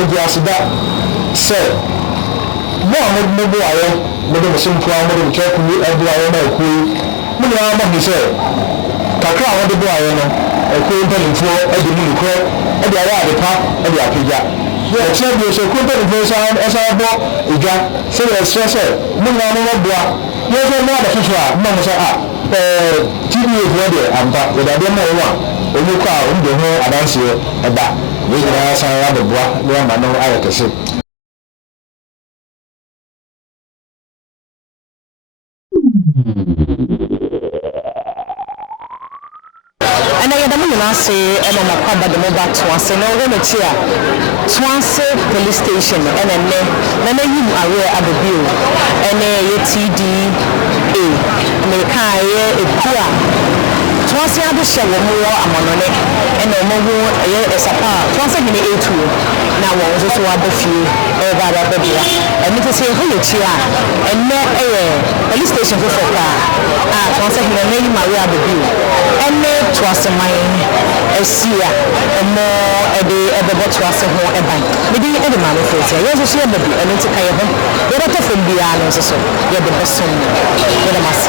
Ediasida say more mobile, Madame Simple, Madame Capu, Edward, Muna, he said, Takra, the boy, a queen penny for Eddie Muko, Eddie Award, Eddie Apija. The champion so quinted in first hand as I bought, he got serious stressor, Muna, yes, I'm not a fisher, Mamma. TV is ready, and back with a demo one. When you call, you know, I don't see it, and that. We can ask another boy, no one know I can see. And I don't say, and I'm a part of the mobile Toase, no one at here. Toase police station, and then you are aware of the bill, and a TDA. America, a poor. Toase had to show more among it, and no more a support. Toase in the A2. Now, one was also at the few over the Babia. And it is here who you cheer, and no police station for car. Toase in the name of the bill. And no Toase mine, a seer, and more a day at the boat was a whole a bank. Maybe any man of it. Yes, a share the bill, and it's a kind of what a from the islands, so you're the best son. What a mass.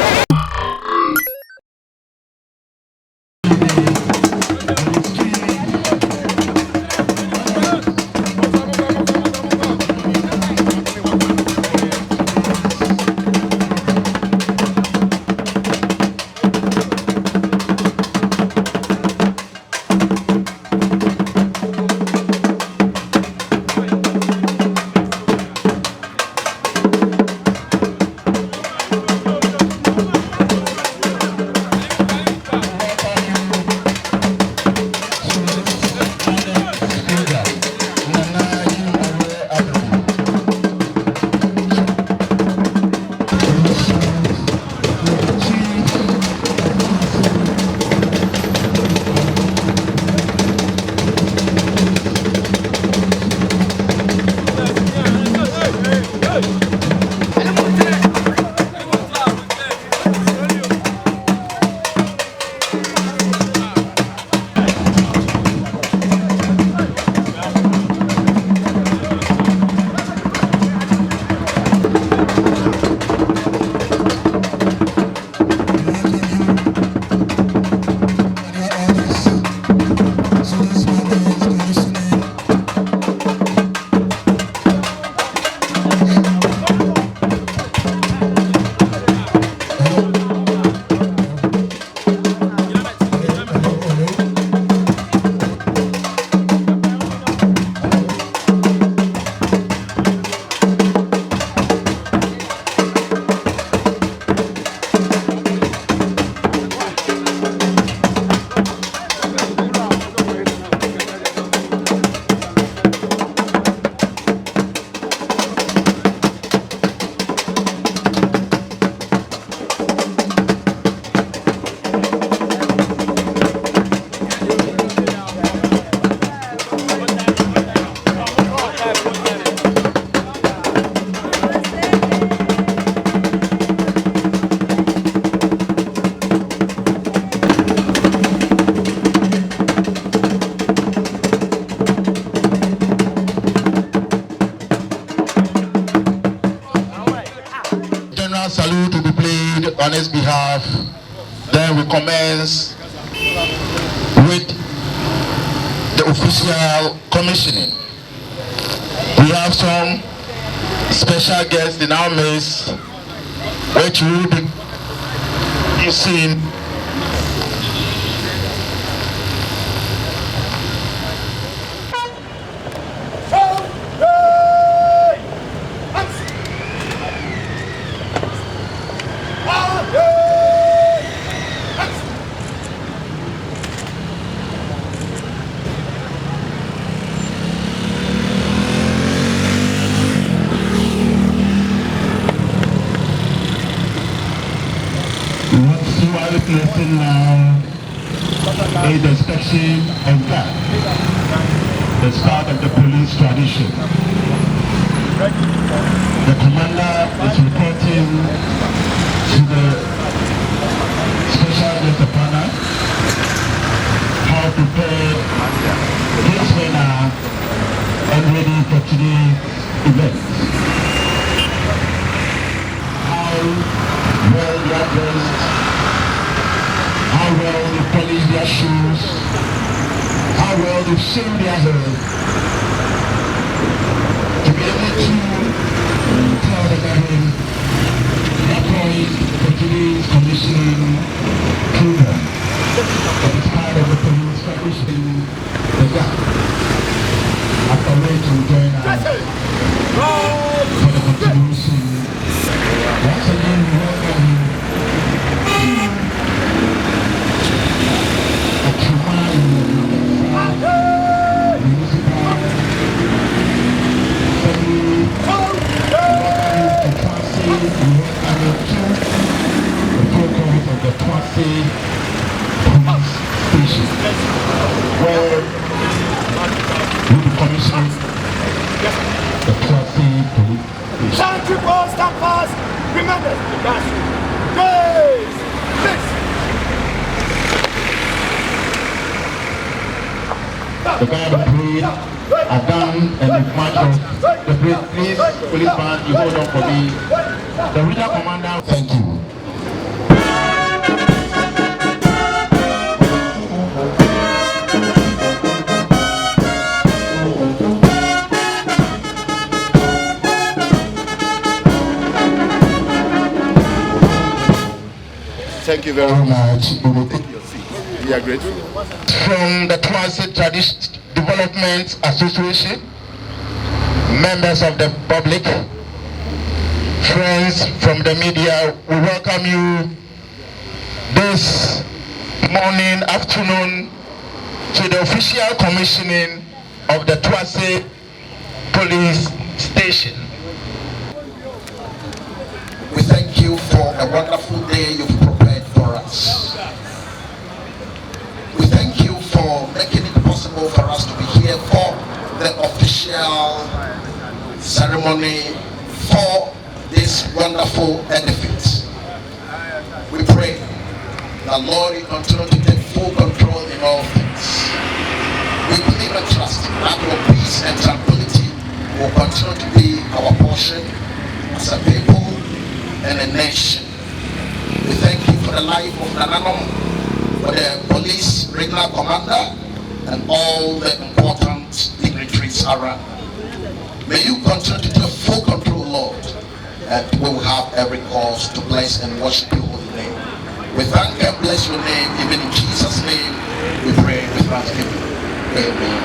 Salute to be played on his behalf. Then we commence with the official commissioning. We have some special guests in our midst, which will be seen. Witnessing now a inspection of that. That's part of the police tradition. The commander is reporting to the special guest upon us how prepared policemen are and ready for today's event. How well they are dressed, how well they polish their shoes, how well they shave their hair, to be able to tell the gathering their point for today's commissioning program that is part of the police commissioning the gap. After which we join us for the continuation. Once again, we welcome you to Toase Municipal Assembly. We welcome you to the focus of the Toase police station, where we'll be commissioning the Toase police station. Chantry for staffers, remember the classroom. Days, this. The guard of parade are done and the march of the parade. Please, police band, you hold on for me. The regional commander, thank you. Thank you very much. We are grateful. From the Toase Tradition Development Association, members of the public, friends from the media, we welcome you this morning, afternoon, to the official commissioning of the Toase Police Station. We thank you for a wonderful day you've prepared for us. We thank you for making it possible for us to be here for the official ceremony for this wonderful edifice. We pray that Lord, you continue to take full control in all things. We believe and trust that your peace and tranquility will continue to be our portion as a people and a nation. We thank you for the life of Nananom, for the police regional commander, and all the important dignitaries around. May you continue to take full control, Lord, and we will have every cause to bless and worship your holy name. We thank and bless your name, even in Jesus' name we pray with thanksgiving. Amen.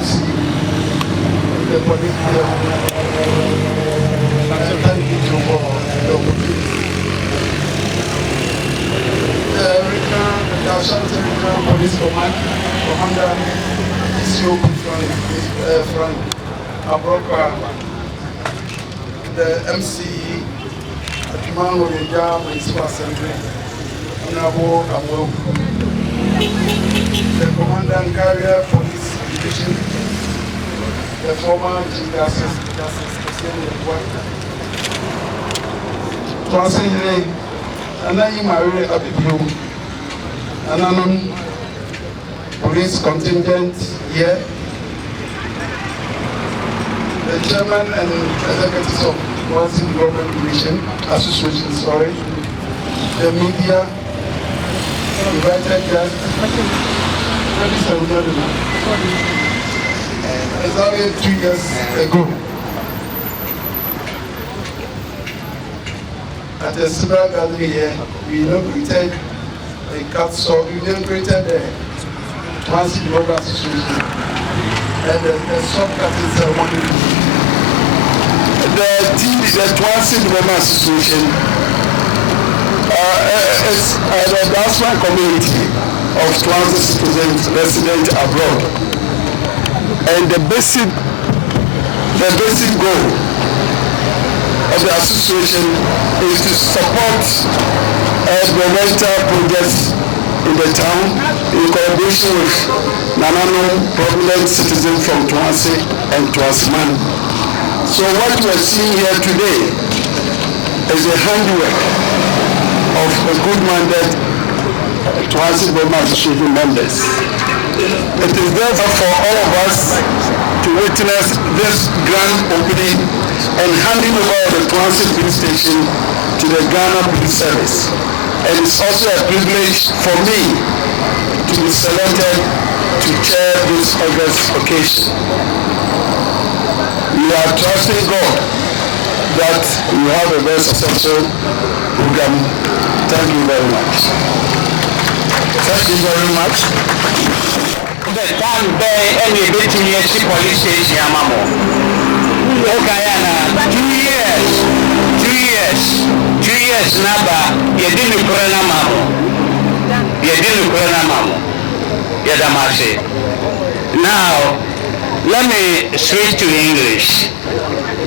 MC, the police thank you for the opportunity. The Regional Police Command, Commander Isio Frank Abroka, the MC, Atman Oyeja Municipal Assembly, Honorable Amwo, the Commandant Carrier Police Division, the former Chief Justice Toase Hene, Anayi Marie Abibu, Ananon Police Contingent here, the Chairman and Executives of Toase Development Division Association, the media, invited guests, exactly 2 years ago, at the Silver Gathering here, we inaugurated a council, we inaugurated the Toase Development Association and the sub-captain ceremony. The Toase Development Association is the diaspora community of Toase citizens resident abroad, and the basic goal of the association is to support environmental projects in the town in collaboration with Nanano prominent citizens from Toase and Toaseman. So what we are seeing here today is the handiwork of a good-minded Toase Development Association members. It is therefore for all of us to witness this grand opening and handing over the Toase police station to the Ghana Police Service. And it's also a privilege for me to be selected to chair this August occasion. We are trusting God that we have a very successful program. Thank you very much. Thank you very much. The time there any bit in the police station, Mamo. Okay, 2 years, Naba, you didn't corona Mamo. You didn't corona Mamo. Yadamase. Now, let me switch to English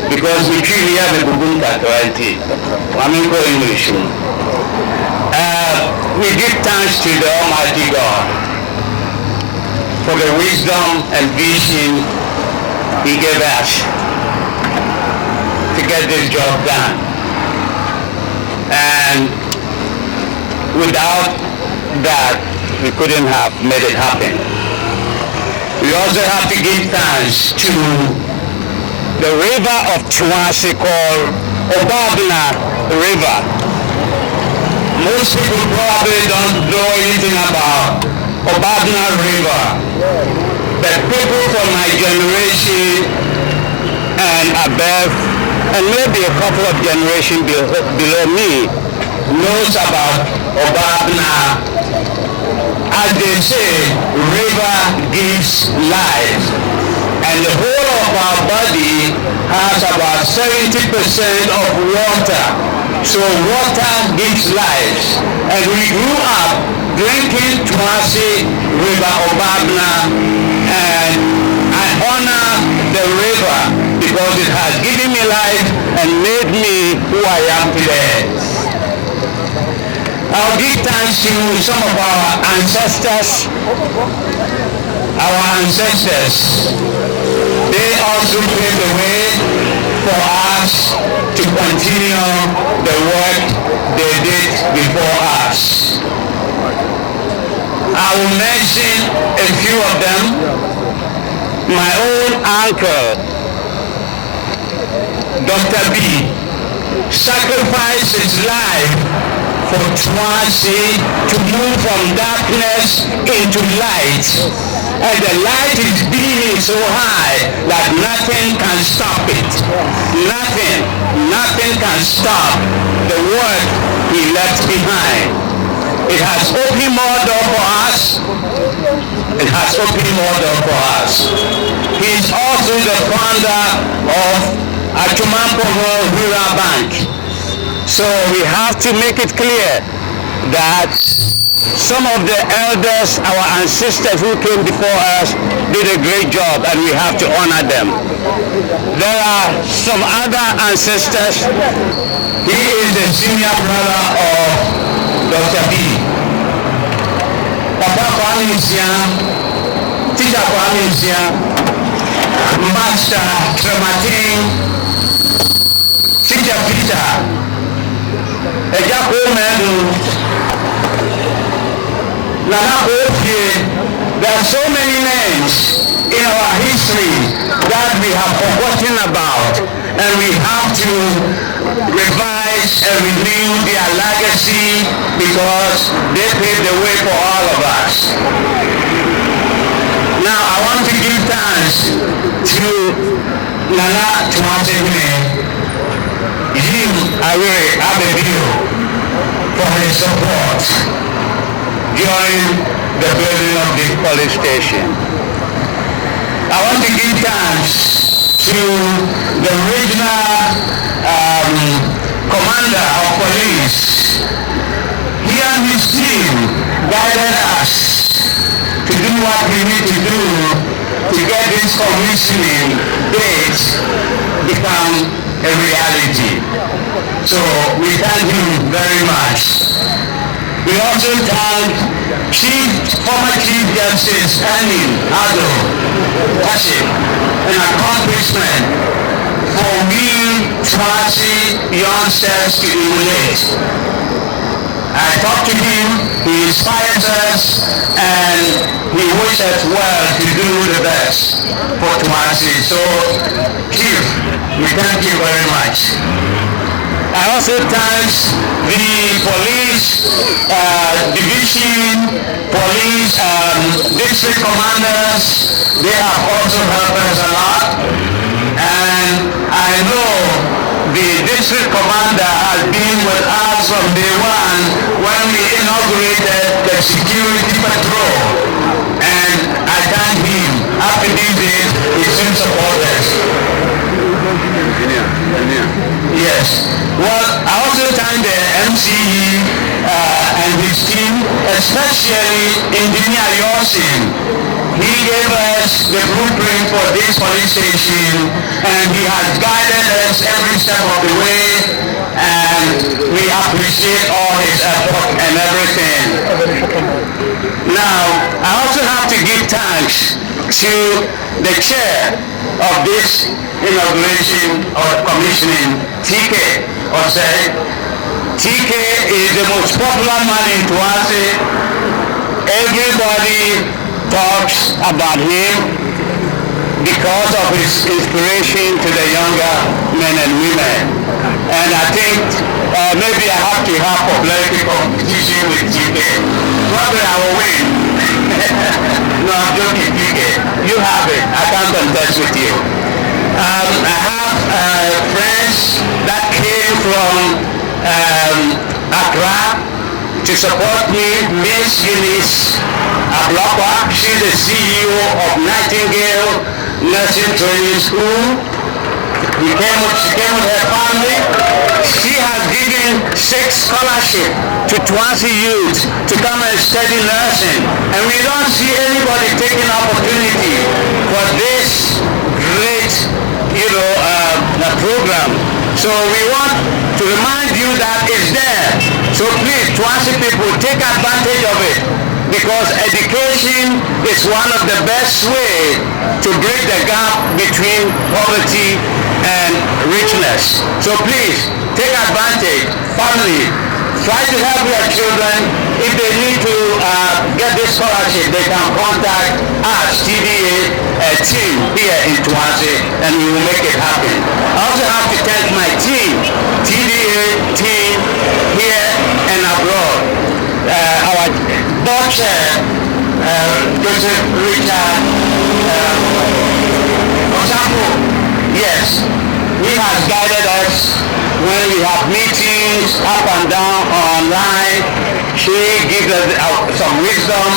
because we truly have a Ubuntu authority. I'm in English. We give thanks to the Almighty God for the wisdom and vision He gave us to get this job done. And without that, we couldn't have made it happen. We also have to give thanks to the river of Toase called Obabna River. Most people probably don't know anything about Obabna River, but people from my generation and above, and maybe a couple of generations below me, knows about Obabna. As they say, river gives life, and the whole of our body has about 70% of water. So water gives life, and we grew up drinking Toase River Obabna, and I honor the river because it has given me life and made me who I am today. I'll give thanks to some of our ancestors. They also paved the way for us to continue the work they did before us. I will mention a few of them. My own uncle, Dr. B, sacrificed his life for Toase to move from darkness into light. And the light is beaming so high that nothing can stop it. Nothing can stop the work he left behind. It has opened more doors for us. founder of Achumapoho Rural Bank. So we have to make it clear that some of the elders, our ancestors who came before us, did a great job, and we have to honor them. There are some other ancestors. He is the senior brother of Dr. B. Papa Kwame Nsia, Teacher Kwame Nsia, Master Trematin, Teacher Peter, Ejako Medu, Nana Opie. There are so many names in our history that we have forgotten about, and we have to revise and renew their legacy because they paved the way for all of us. Now I want to give thanks to Nana Toase, Jim Awere Abedio, for his support during the building of the police station. I want to give thanks to the regional commander of police. He and his team guided us to do what we need to do to get this commissioning date become a reality. So we thank you very much. We also thank former Chief Justice Alandu Media, an accomplishment for we Toase youngsters to emulate. I talked to him, he inspires us, and he wishes us well to do the best for Toase. So, Chief, we thank you very much. I also thank the police division, police district commanders. They have also helped us a lot. And I know the district commander has been with us from day one when we inaugurated the security patrol. And I thank him. After these days, he still supports us. Yes. Well, I also thank the MCE and his team, especially Engineer Yosin. He gave us the blueprint for this police station, and he has guided us every step of the way, and we appreciate all his effort and everything. Now, I also have to give thanks to the chair of this inauguration or commissioning, TK. TK is the most popular man in Toase. Everybody talks about him because of his inspiration to the younger men and women. And I think maybe I have to have popularity competition with TK. Probably I will win. No, I'm joking, TK. You have it. I can't contest with you. I have friends that came from Accra to support me. Miss Eunice Ablakwa, she's the CEO of Nightingale Nursing Training School. She came with her family. She has given 6 scholarships to Toase youth to come and study nursing. And we don't see anybody taking opportunity for this great, program. So we want to remind you that it's there. So please, Toase people, take advantage of it, because education is one of the best ways to bridge the gap between poverty and richness. So please, take advantage. Family, try to help your children. If they need to get this scholarship, they can contact us, TDA team here in Toase, and we will make it happen. I also have to thank my team, TDA team here and abroad. Our board chair, Joseph Richard, for example, yes, he has guided us when we have meetings up and down online. She gives us some wisdom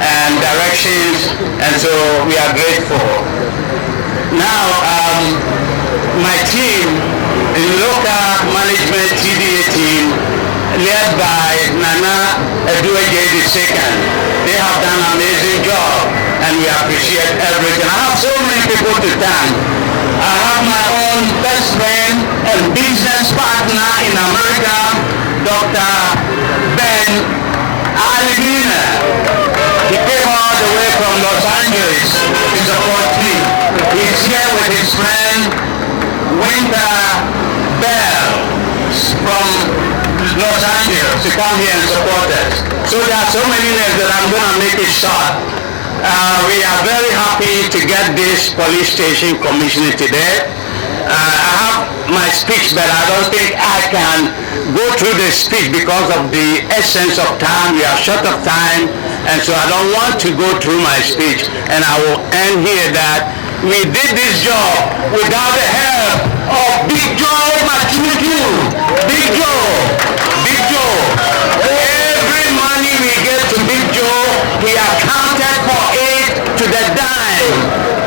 and directions, and so we are grateful. Now, led by Nana Edueje II. They have done an amazing job, and we appreciate everything. I have so many people to thank. I have my own best friend and business partner in America, Dr. Ben Alibina. He came all the way from Los Angeles to support me. He's here with his friend, Winter Bell, from Los Angeles, to come here and support us. So there are so many names that I'm going to make it short. We are very happy to get this police station commissioning today. I have my speech, but I don't think I can go through the speech because of the essence of time. We are short of time, and so I don't want to go through my speech. And I will end here that we did this job without the help of Big Joe Machuju. Big Joe. Big Joe. Every money we get to Big Joe, he accounted for it to the dime.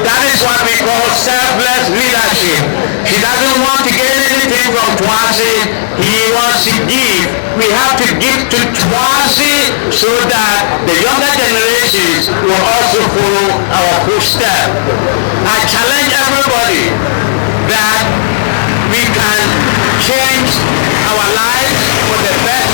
That is what we call selfless leadership. He doesn't want to get anything from Toase. He wants to give. We have to give to Toase so that the younger generations will also follow our footsteps. I challenge everybody that we can change our lives for the best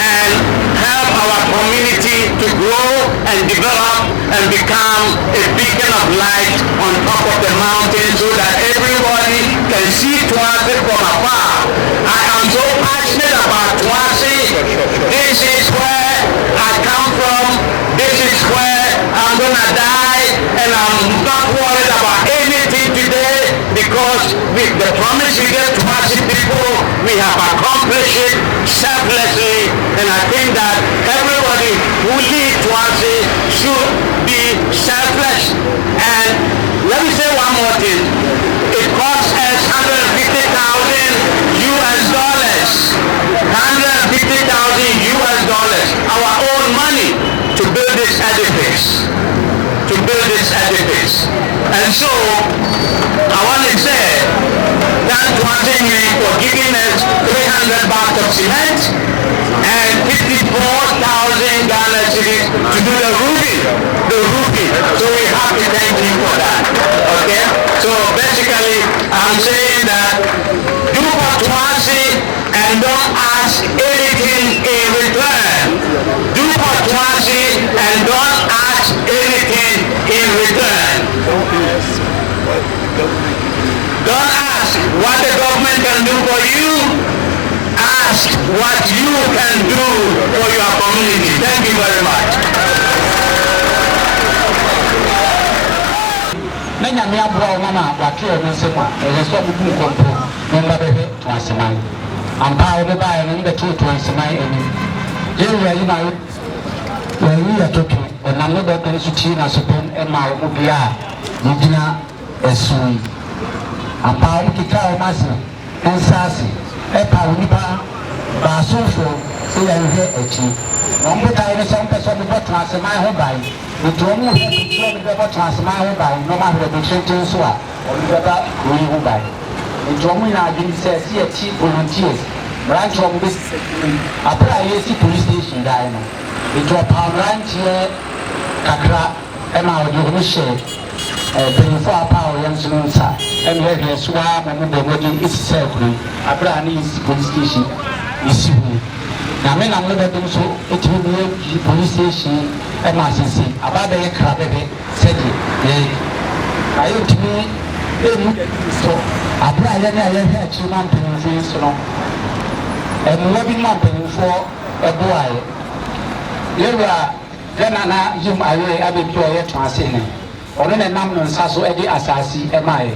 and help our community to grow and develop and become a beacon of light on top of the mountain so that everybody can see Toase from afar. I am so passionate about Toase. This is where I come from. This is where I'm going to die, and I'm not worried about anything today because with the promise we get to Toase people, we have accomplished it selflessly, and I think that everybody who leads Toase should be selfless. And let me say one more thing. It costs us $150,000 US dollars. $150,000 US dollars, our own money, to build this edifice. To build this edifice. And so I want to say thank Toase for giving us 300 bags of cement and 54,000 Ghana cedis to do the roofing. So we have to thank him for that. Okay? So basically, I'm saying that do for Toase and don't ask anything in return. Do for Toase and don't ask anything in return. Don't ask what the government can do for you. Ask what you can do for your community. Thank you very much. Nanya mi abua mama wakio nsema ezo bubu kompo nomba bebe Toase ampa obe ba ya nbe tu Toase eni yewa yi na yi ya toki onamno do kan su chi na supon e ma o bia yidina esui ampa o kika o masi ensasi e pa onipa ba sofo se ya ihe echi won buta ene so mpeso bi Toase ho bai Nitomu he kuchia beba Toase ho bai no ma hwe bi chintin so a o beba wi ho bai nitomu ina adin se si echi volunteers branch of this apply yesi police station dai no nito pa branch ye kakra e ma o do she benfo apa o yan sunsa e me hwe so a mo de modi isi se kru abra ni police station isi hu na me na mo de dum so etimi bi police station e ma sisi abada ye kra bebe sedi ye ayo timi e mu so abra ye na ye hwe chi man pin so no e mo bi man pin fo e bo aye yewa dena na yim aye abebi o ye Toase ne ono ne nam no nsa so e di asasi e mae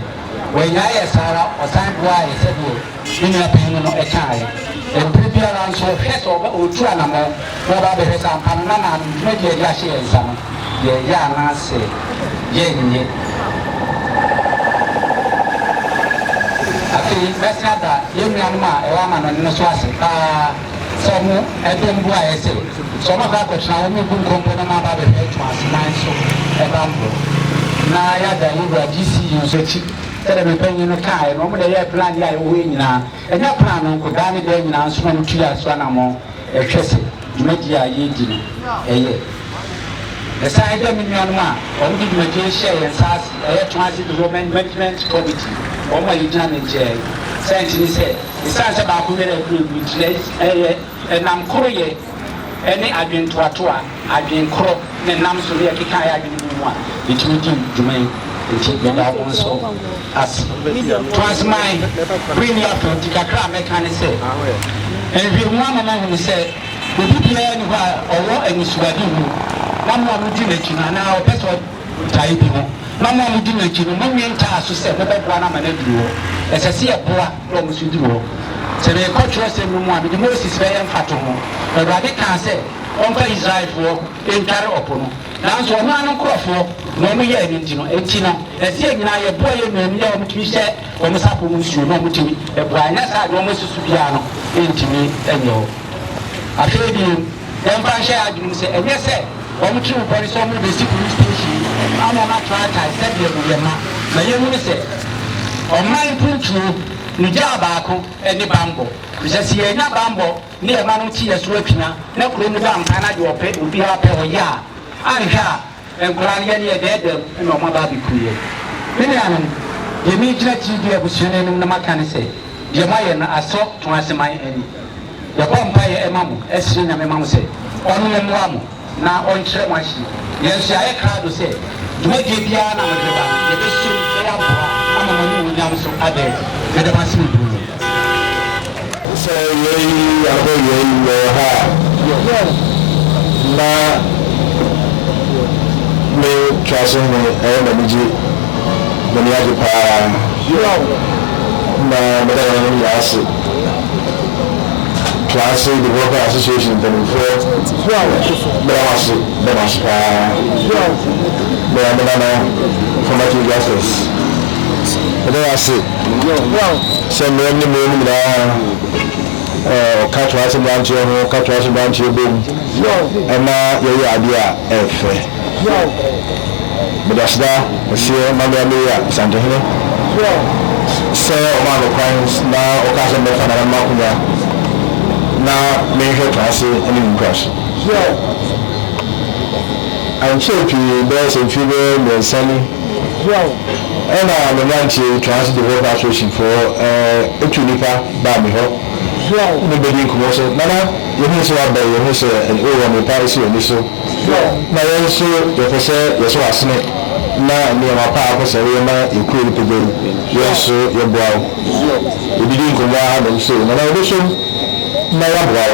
we nya ye sara o san bo aye sedi ni na pin no e kai e prepare an so hweso o tu anamo wo ba be hwesa pan na na me die ya hye nsa no ye ya na se ye nye afi besa da ye nwa ma e wa ma no ne so ase somo edem bo aye se somo ka ko tna wo mi bu nkompo na ma ba be Toase so e ba mbo na ya da ni wa DCU so chi tell me penny no kai no mo dey plan ya we nyina enya plan no ko da ni dey nyina so no tuya so na mo ehwese dwumadi a ye di no eye the side of me anuma o mo di dwumadi share yen sas Toase development management committee o mo yi jana je sent ni say isan se ba ko we na group enam koroye ene adwentoatoa adwenkoro ne nam so ye keka ya adwenu mu a bitimi di dwuman enti be da won so as Toase mai bring up to kakra meka ne say and we want mama who say the people ni wa owo enisuwadi mu na mo amudi na kina na o person tai bi ho na mo amudi na kina mo nwenta aso say be bua na mana duro esese ye boa no mo su duro se be cultural say no mo abi the Moses be yan fato ho Everybody can say, Uncle Israel for entire opono. Now, so no crofo, no me yen intino, a saying now your boy and me to say, almost up with you, no muti, a blindness I almost to piano, intimi, and yo. I feel you, then Fasha, you say, and yes, sir, one true for some of the security station. I'm not trying to set you with your man. Now you say, on my proof true. Nijabako and the bambo. Just here, not bambo, near Manuti as workina, no Krunam, and your pet will be up every year. I have, and Grania dead, and no Mababi Kuye. Minian, the immediate idea was your name in the Macanese. Jamayan, I saw Toase my enemy. The vampire Emamu, as Sina Mamma said, on the Mamu, now on Tremashi. Yes, I cried to say, do not give Yana, the best soon, I'm a new Yamso Abbey. Let us see. So, you are going to have na me Toase na miji mani aje pa na madam yasi Toase Development Association for formative justice. That's it. So many men catch Toase branch or catch Toase branch boom. And now your idea but that's that. I see Mamma Santa Hene. So one of the crimes now occasion of another Makuya. Now make her Toase an impression. I'm sure there's a few there's sunny. And I'm a man to Toase Development Association for a tunipa Bami Ho. Nobody commercial. Nana, you miss what by your miss and over my policy and this. Now, also, the person, yes, was it. Now, near my papa, so we are you could be yes, your brow. You didn't come out and so. Now, listen, my brow.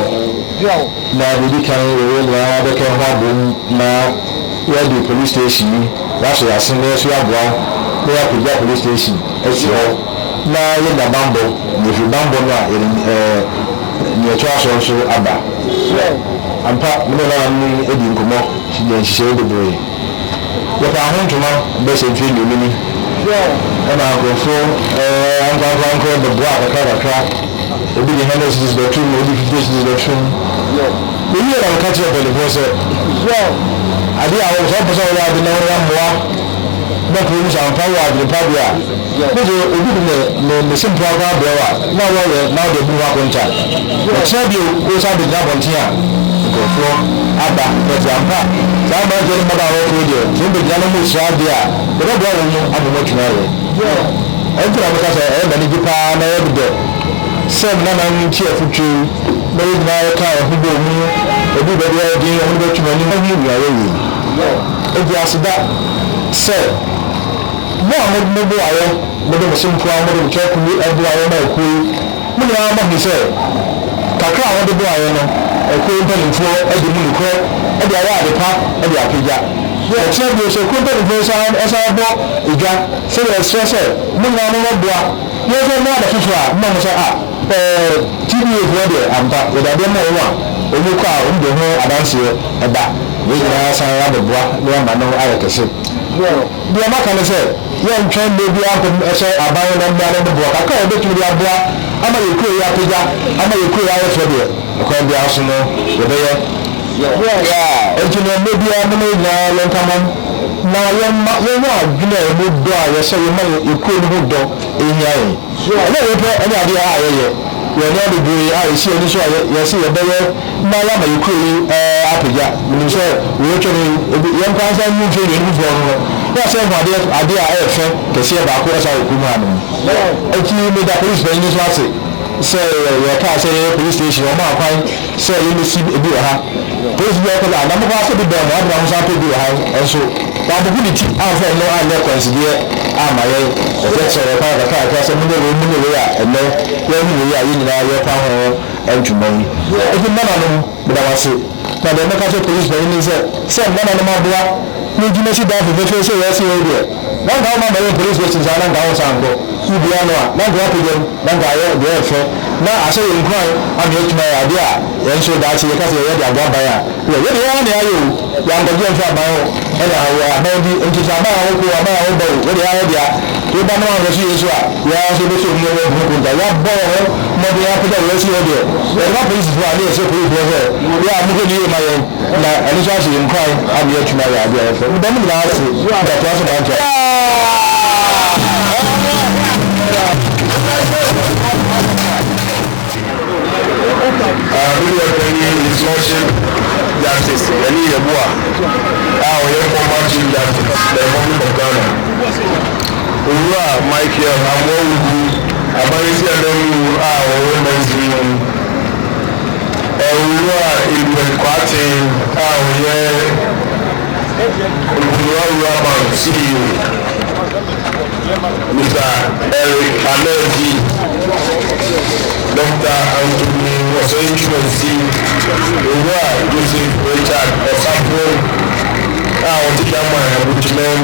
Now, we can't really have a can now. Where the police station, that's what I send us your brow. We have to get police station. It's all. Now, in the bamboo, if you bamboo now, near Toase also Abba. I'm part of the Eddie Kumo, she showed the boy. What I want to know, best in field, mini. And I'll go for Uncle the Black, a car. The big handles is the true modification is the true. The year I'll catch up with the voice. I did I was opposite of the number but we shall power the Pabia. The simple power, now the Bua contract. The Sabio goes out the job on Tia. Go for Abba, but Zampa. Some of them about radio. Some of them will share there. The other one, I'm not sure. Every time I say, many people are every day. Some men cheer for you. Made my car who go me. Everybody idea on what you know. If you ask that, sir. More but there was some crowd of check me every hour. He said, Kakra, what the boy, a cool penny for every new crowd, every hour the park, every apija. The chair was a cool penny for sound as I bought a gun. So I said, Muna, you're not a fish. Mamma said, TV is ready, and back with a demo one. When you call the whole advance here, and back. We can ask another boy, no man, no I can say. The American said, young train may be out of a buying and down the book. I can't bet you the Abba. I'm a Ukraine, I'm a Ukraine for you. I can't be Arsenal, the bear. Engineer, maybe I'm a long time. na yɛn a adwene a ɛmu dɔ a yɛsɛ yɛma yɛkuo no ho dɔ ɛhia yɛn ɛnyɛ yɛpɛ ɛne adeɛ a yɛyɛ yɛne abebree a yɛsi ani so a yɛsɛ yɛbɛyɛ na yɛama yɛkuo yi apagya menim sɛ wɔtwa no yɛn kwan sa mu mfiri yɛn mufoɔ no na sɛ ho adeɛ a ɛyɛ fɛ kɛseɛ baako ɛsa wɔ kurom ano ɛnti meda police panyin so ase sɛ yɛkaa sɛ yɛyɛ police station ɔma akwan sɛ yɛmɛsi ebi wɔ ha police bi ɔkɔda anamokɔ asɛ bi bɛn mu abena ho sa apɛ bi wɔ ha nso wabogu ne ti amfa ɛno anyɛ kwansideɛ ama yɛn ɛfɛ sɛ yɛkwa kakrakra sɛ mune wei a ɛnɛ yɛhu wei a yɛ nyinaa yɛfa ho ntwuma yi ɛfi mmana no meda wase na deɛ mɛka sɛ police panyin ne sɛ mmana no maboa ne gyina si dan fɛfɛɛfɛ sɛ yɛasi yɛ deɛ na nka woma mɛyɛ police station saa na nka wo sa nkɔ wobia no a na nka wapagya na nka ayɛ deɛ ɛfɛ na ahyɛ yɛ nkwan ama yɛatuma yɛ adeɛ a yɛn nso daakye yɛka sɛ yɛyɛ de aboa ban a yɛde yɛa ne ayɛ o yɛankɔgye mfa aban ho ɛne aban bi nti sɛ aban a woko aban a woba o wode ayɛ deɛ woba no ahwɛ so yɛ so a yɛa nso bɛsɛ omu yɛ ho konta yɛabɔ wɔ ho mmɔde apagya wɔasi hɔ deɛ yɛde ma polisifoɔ a ne yɛsɛ polisifoɔ sɛ yɛ a mokɔ ne yɛ ma yɛn na ɛno so ahyɛ yɛ nkwan ama yɛatuma yɛ adeɛ ɛfɛ medam nyinaa ase datoa so dankyɛ Really attending his lordship justice, Hene Yeboah, former chief justice, the Republic of Ghana. Owura Michael Amorugu, Abanisi Adamu, Women's Owura Ibn Kwate, Owura Bank CEO, Mr. Eric Alergi, Dr. Anthony Osenchuesi, Joseph Richard Osafo, Otikama Buchman,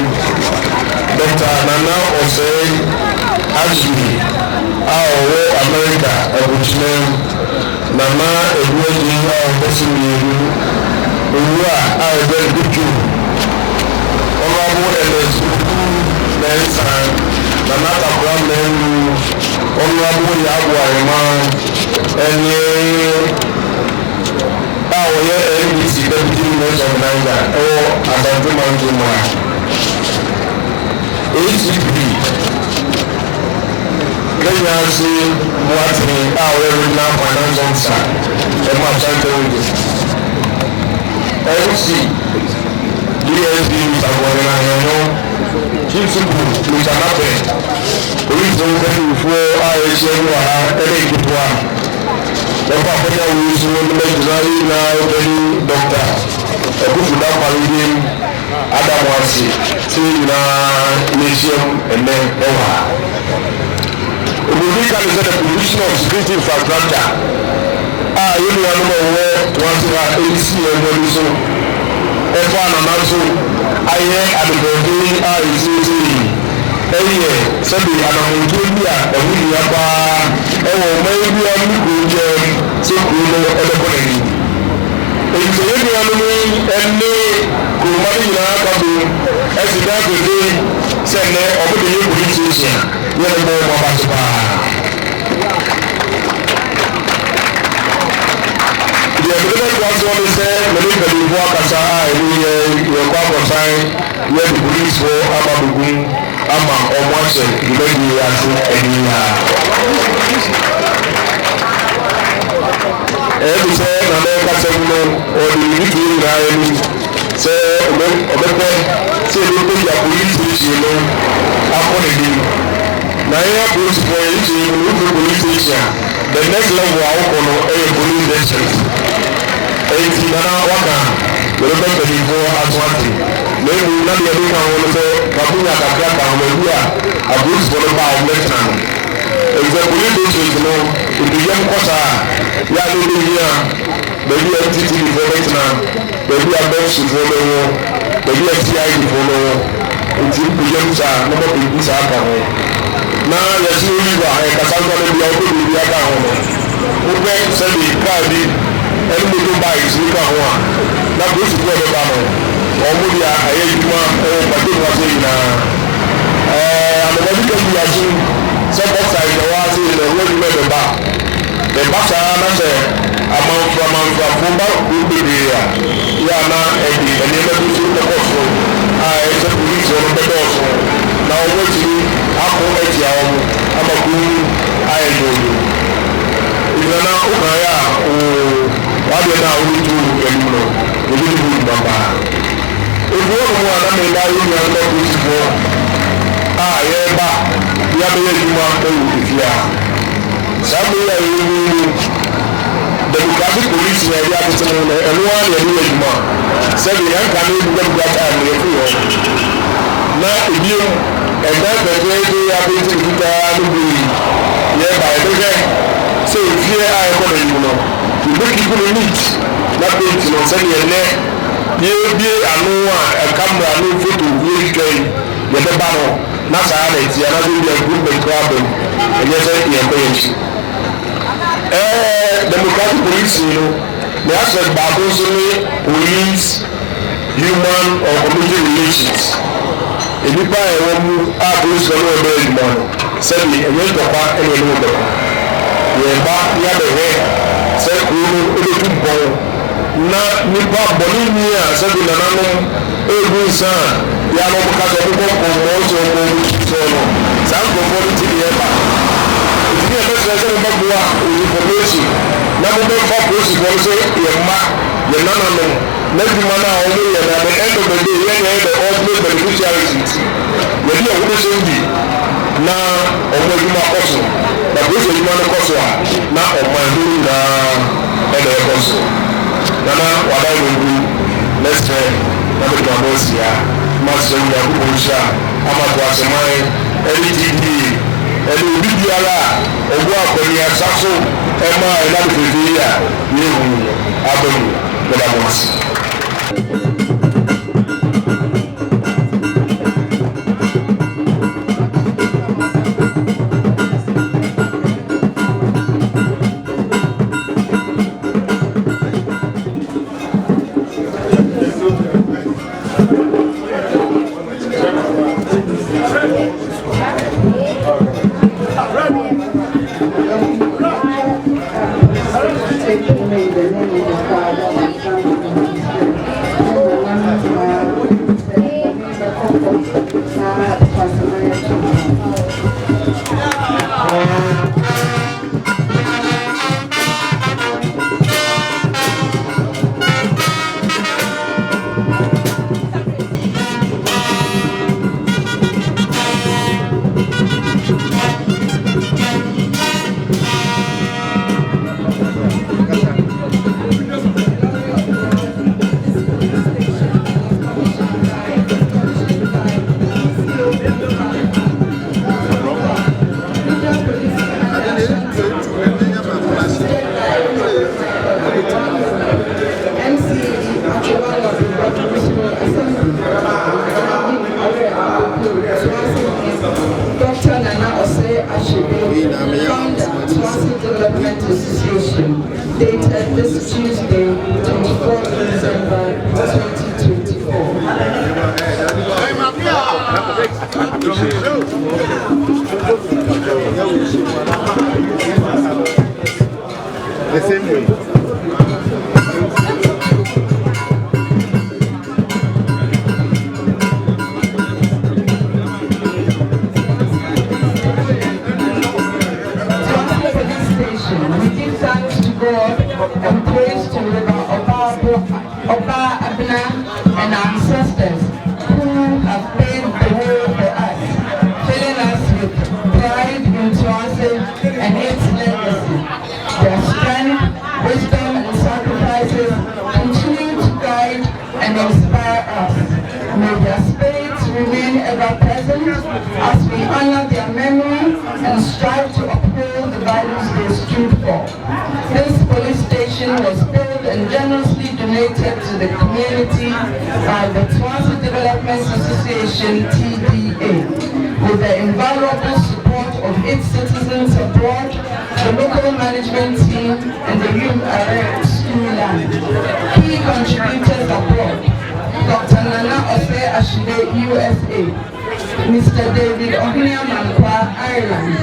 Dr. Nana Osei Ashley, America Buchman, Nana Edwardin Bosumi, Ben Buchu, Honorable Ernest Nelson, Nana Tabram Honorable Yabu NBC Deputy Minister of Niger, Asantu Mantuma, ACP, Kenyansi Mwatini, Regional Finance Officer, Emma Chantel, MC, DSP, Mr. Ghanaian, Chief Supu, Mr. Nape, Police Officer before IHM, Eric Dubois. Lọ́pọ̀ àpẹẹrẹ àwọn oṣù mẹ́jìláyé náà ọ̀gbẹ́ni dọ́kítà ẹ̀kúfùdá pàlùdé Ádámù àṣì tí na iléeṣẹ́ ẹ̀mẹ́ ẹ̀wà. Òbòdì kan ṣe the provision of security infrastructure yóò ní wọn mọ̀ wọ́ wọn ti ra AC ẹ̀gbẹ́ ní so ẹ̀fọ́ ànàmá so ayé àdìgbòdì àìsíwèsí ẹ̀yẹ sẹ́bi ànàmọ̀jọ́ bí a ẹ̀wù nìyà bá ẹ̀wọ̀ ọmọ ẹ̀bí ọmọ ìgbò jẹ́ sẹ́kùrú lọ ẹ̀dẹ́kọ̀ nìyí. Èyí tó yẹ kí wọn ní ẹni kòròmọ́ ní yìnyín àkàbò ẹ̀sìn náà gbèdé sẹ́nẹ̀ ọ̀bùdó yẹ kùrú tí ó ṣe yẹ ní bọ́ ọmọ bá tó bá. Ìdíyẹ tó kọ́ sí wọn ní sẹ́ mẹ́lẹ́ ìgbàlè ìfọ́ àkàtà ẹ̀mí yẹ ìyẹ̀kọ́ àkọ́tàn yẹ the police for amadugun ama ọmọ ọsẹ ìgbẹ́ni àti ẹ̀yìnyà. Ẹ̀ẹ́dì sẹ́ nàmẹ́ kásẹ̀ nínú ọ̀dì ìrìkì ìrìnà ẹni sẹ́ ọ̀bẹ́pẹ́ sí èdè tó yà police station lọ akọ́nìdì. Na yẹ police for èyí ṣe ìlú police station the next level àwòkọ̀ nọ ẹ̀yẹ police district. Èyí ti nana wákà yọ̀rọ̀ bẹ́ẹ̀ pẹ̀lú ìfọ́ àtúwàtì. Lẹ́nu náà yẹ lóka wọn lọ sẹ kakunya kakra ka wọn ewu a aburusi fọlọ bá wọn lẹtena no ẹgbẹ police station no ìdíyẹm kọta yà á lóde yìí a bẹẹbi ẹ titi di fọ lẹtena bẹẹbi ẹ bẹẹsi fọ lẹwọ bẹẹbi ẹ ti ayi fọ lẹwọ nti ìdíyẹm sa nígbà pèlú sa aka ho na yẹsi oyi wa ẹ kasa nkọ níbi a ọkọ bèbí aka ho no wọ́n bẹ sẹ́bi káà bi ẹni mọ́tò báyìí sí ká ho a na polisi fọ ẹ bá ho. Ọmọ di ayé ìdúmọ̀ pàdé ìwáṣẹ yìí náà àmọ̀mọ́bí kẹ́kì yàtú sẹ́pọ̀tà ìjọba sí ilẹ̀ owó ìlú ẹ̀bá sáà náà sẹ amanfrafo bá kú bèbèrè à yà ná ẹ̀dì ẹ̀ní ẹ̀mẹ́bí sí pẹ̀pọ̀ fún it's a police on the door. Now, what you have to let you out, I'm a cool I do. You know, what do now we do? We do Baba. If you want to know, you know, you have to the Democratic police in the afternoon, and one year more. 7 young coming to get that time. Now, if you and that's the way they are going to be by the way. So, here I am going to know. You make people meet, not being to say your name. You be a camera, no photo, really going. The battle, not silent, you are not doing a good problem. And yes, I am Democratic police, you know, they have said police, human or community relations. If you buy a woman, police don't know very much. Say the against the part and you know them. You embark near the head, say, not Nipa Bolivia, said the Nanano, every son, the other because of the also some community to the embark. Information. Now, the population will say, you're not alone. Maybe man only, and at the end of the day, you have the ultimate beneficiaries. When you are going now, over you are also. But this is one of us. Now, on my doing the also. Nana, what I will do, let's try. Now, the Gamosia, Master Yakusha, Amakwasama, LTD. ẹni obi biara ọgbọ akọni asaso ẹma ẹnam fèfèé a yehu abẹmu gbẹdàmọsí. The same way. And our ancestors who have paved the way for us, filling us with pride in Toase and its legacy. Their strength, wisdom, and sacrifices continue to guide and inspire us. May their spirits remain ever present as we honor their memory and strive to uphold the values they stood for. This police station was built and generously donated to the community by the Toase Development Association, TDA, with the invaluable support of its citizens abroad, the local management team, and the Inaugrates school land. Key contributors abroad: Dr. Nana Ose Ashide, USA, Mr. David Ohiniamankwa, Ireland,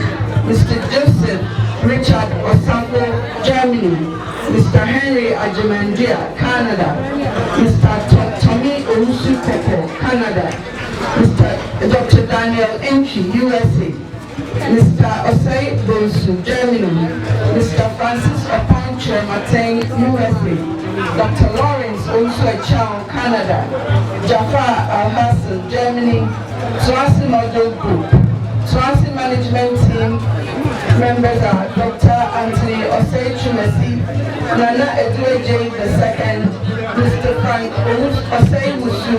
Mr. Joseph Richard Osako, Germany, Mr. Henry Ajimandia, Canada, Mr. Tommy Owusu Supopo, Canada. Mr. Dr. Daniel Entry, USA. Mr. Osei Bonsu, Germany. Mr. Francis Oponche Mateng, USA. Dr. Lawrence Onsuechao, Canada. Jafar Al-Hassan, Germany. Toase Model Group. Toase Management Team members are Dr. Anthony Osei Chumesi, Nana Edweje II, Mr. Frank Osei Wusu,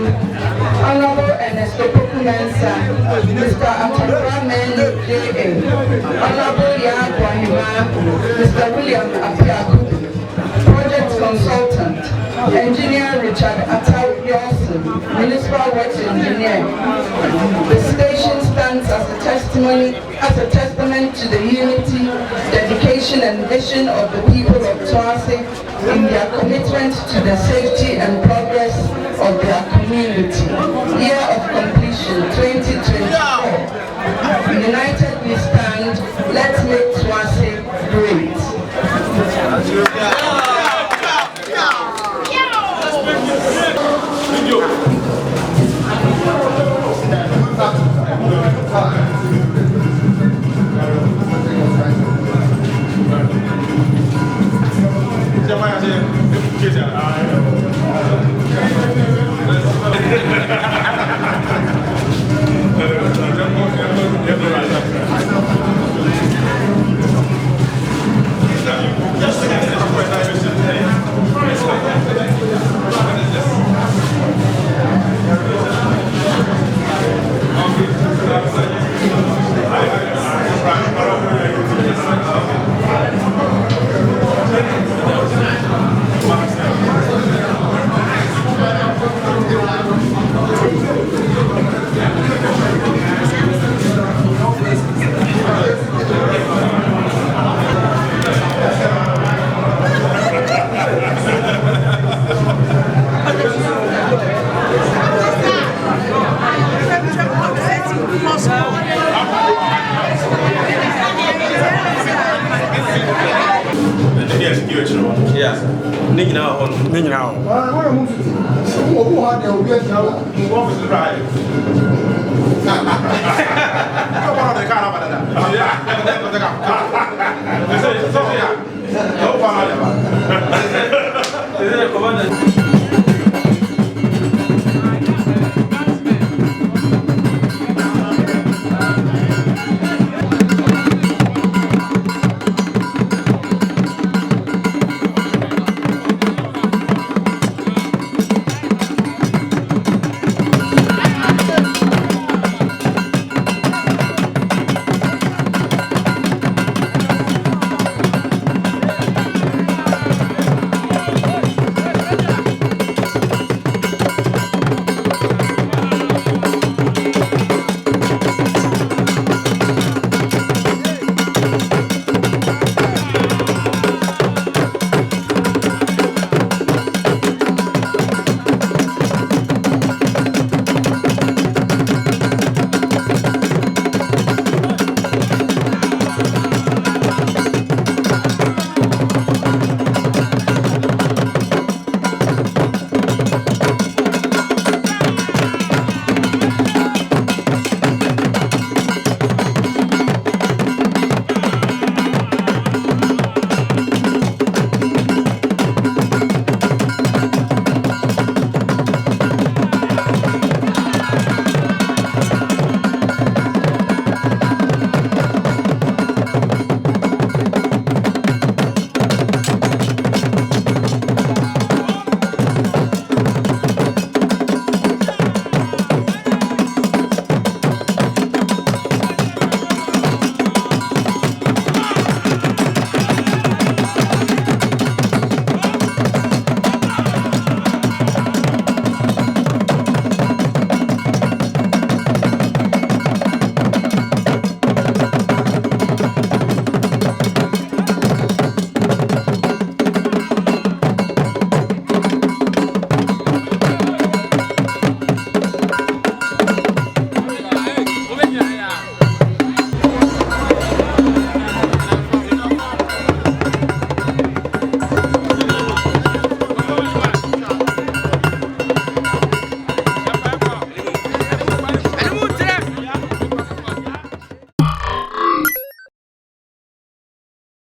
Honorable Ernesto Pokumensa, Mr. Atakramen J.A., Honorable Yagwa Hima, Mr. William Apiaku, Project Consultant, Engineer Richard Atau Yawson, Municipal Works Engineer. The station stands as a testament to the unity, dedication and vision of the people of Toase in their commitment to the safety and progress of their community. Year of completion 2024. United we stand, let's make Toase great. Commander.